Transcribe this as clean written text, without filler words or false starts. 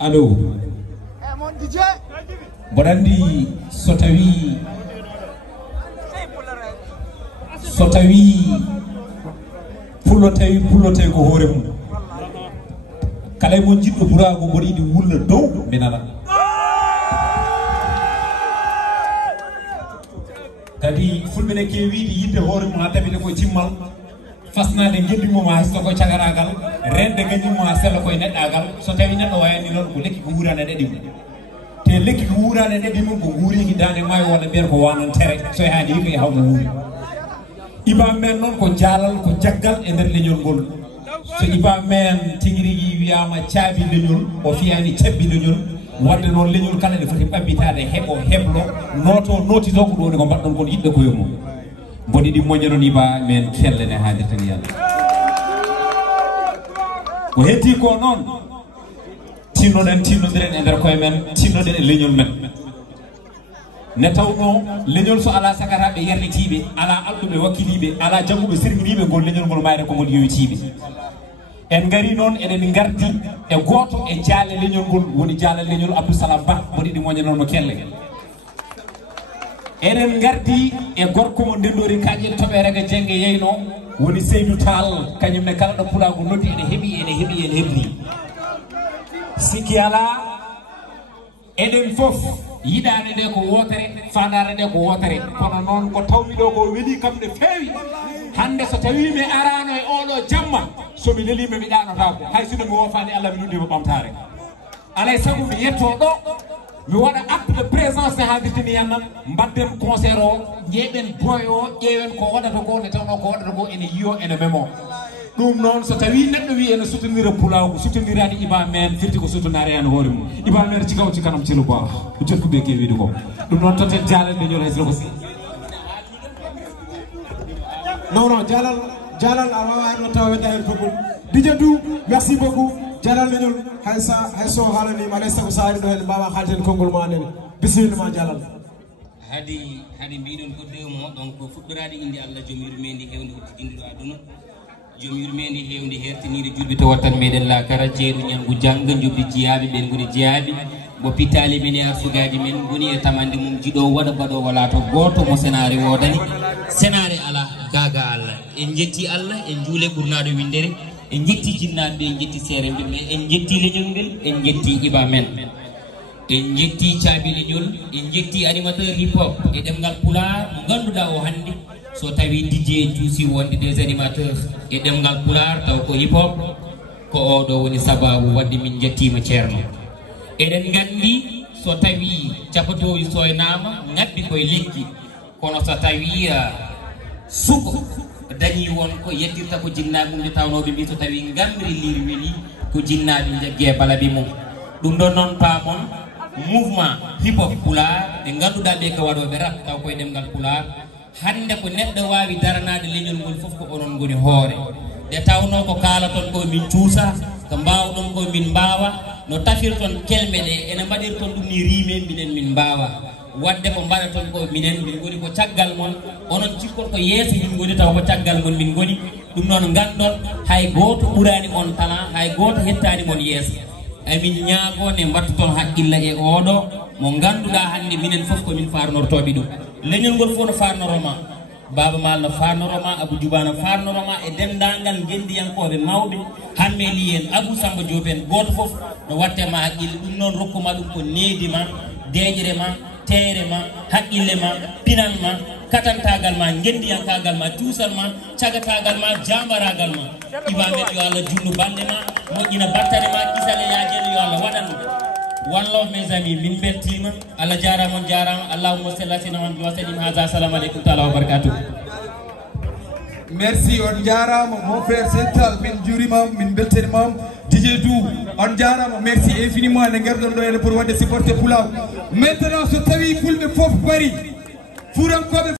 Allo Bonandi so tawi pullote ko hoore mum kala mo jiddo burago bodi di wulla dow minana kadi fulbene kewi di yidde hoore mum ha tabide ko timmal fasnade geddi mum ha so ko cagaragal rende gaddi mum ha sella koy neddagal so tawi neddo wayani non ko lekki ko wurane dedi te lekki ko wurane dedi mum ko wuri dande may wala ber ko wanon tere so haadi ko e hawno wuri iba men non ko jalal ko jaggal e der leñol gol so iba men tigirigi wiyama caabi leñol o fiyani cabbi leñol wadde non leñol kala de foti babbitade hebo heblo noto noti to ko do ko baddon gon yidde ko yomo boni di moñano ni ba men fellene haade tan yalla ko hetti ko non tinnoden tinnodiren e der koye men tinnoden e leñol men ne tawno leñol so ala sakataɓe yernetiɓe ala alɗuɓe wakkiliɓe ala jangguɓe sirminiɓe gol leñol ngol mayre ko ngol yowitiɓe en gari noon eɗen gardi e goto e jaale leñol ngol woni jaale leñol Abdoussalam Ba moɗiɗi moñanonmo kelle eɗen gardi e gorko mo ndendori kaƴel toɓerega jengge yeyno woni Seydou Tall kañumne kala ɗo pulago noddi ene heeɓi sikki ala eɗen foof yiɗade nde ko wotere fandare nde ko wotere kono noon ko tawmiɗo ko weeli kamɓe feewi hande so tawi mi arano e oɗo jamma somi lelima mi ɗanotako hay sino mi wofani Allah mi nuddima ɓamtare alay saago mi yetto ɗo mi waɗa acte de présence ha dirtini yannam mbadden concert o ƴeeɓen boy o ƴeewen ko waɗata ko nde tawno ko waɗata ko ene yiyo ene memo ɗum noon so tawi neɗɗo wi ene soutenir pulaw soutenirani iba men firti ko soutenare hen hoore mum iba men cigaw ci kanam cilo ba ko jottuɓe kewiɗi ko ɗum noon toten jaalal leñol hay soko si non jaalal a wawa no tawa wedda hen fof Dj Dou merci beaucoup jaalal leñol hay so haalanima alay sago sa ari ɗo hen mbawa haalden konngol ma nene bisimillama jaalal hadi mbiɗon ko dewmo donc fuɗɗorade inde Allah joom yurmedi hewde huttidinɗo aduna joom yurmedi hewde hertinide julɓe to wattan meɗen lakara ceeɗu ñangu jangga jobdi jeeyaɓe ɓen goni jeeyaɓe mo pitali men e arsugaji men goni e tamande mum jiɗo waɗa baɗo wala to goto mo sénare wodani sénare ala gaga Allah en jetti Allah en juule ɓurnaɗo windere en jetti jinnaɓe en jetti seere ɓe en jetti leñol ngel en jetti iba men en jetti caabi leñol en jetti animateur hip hop e ɗemgal pular mo ganduɗa o hande so tawi DJ juusi wonde des animateurs e ɗemgal pular taw ko hip hop ko oɗo woni sababu wadde min jettima ceerno eɗen gandi so tawi capatoji soynama ngabbi koye lekki kono so tawi suko dañi won ko yettirta ko jinnaɓe mum nde tawnoɓe mbi so tawi gamri liri weeli ko jinnaɓe jaggue balaɓe mum ɗum ɗon noon paamon mouvement hip hop pular ɓe ganduɗa ɓe ko waɗoɓe rap taw koye ɗemgal pular hande ko neɗɗo wawi daranade leñol ngol foof ko onon goni hoore nde tawno ko kalaton ko min cuusa ko mbawɗon ko min mbawa no tafirton kelme ɗe ene mbaɗirton ɗum ni rime minen min mbawa wadde ko mbaɗaton ko minen min goni ko caggal mon onon cikkon ko yeeso min goni taw ko caggal mon min goni ɗum noon gandon hay goto ɓurani on talent hay goto hettani mon yeeso emin ñaago ne mbattoton haqqilla e oɗo mo ganduɗa hande minen foof komin farnortoɓe ɗum leñol ngol fof no farnoroma Baba Mal no farnoroma Abou Djouba no farnoroma e dendagal gendiyankoɓe mawɓe hammeli en Abou Samba Diop en goto foof no wattema haqqille ɗum noon rokkuma ɗum ko needi ma deƴere ma teere ma haqqille ma pinan ma katantagal ma gendiyankagal ma cuusal ma cagatagal ma jambaragal ma ibamen yo Allah junnu bande ma moƴƴina battane ma kisale yajene yo Allah waɗan wallah mes amis min beltima Allah jarama on jarama allahumma salli ala sayyidina wa sallim hada assalamu aleykum taala wa barakatuh merci on jarama mon frère Sental min juurimam min beltanimam Dj Dou on jarama merci infiniment ne gardon ɗo ene pour wadde supporter Pulaw maintenant so tawi fulɓe foof bari fuurankoɓe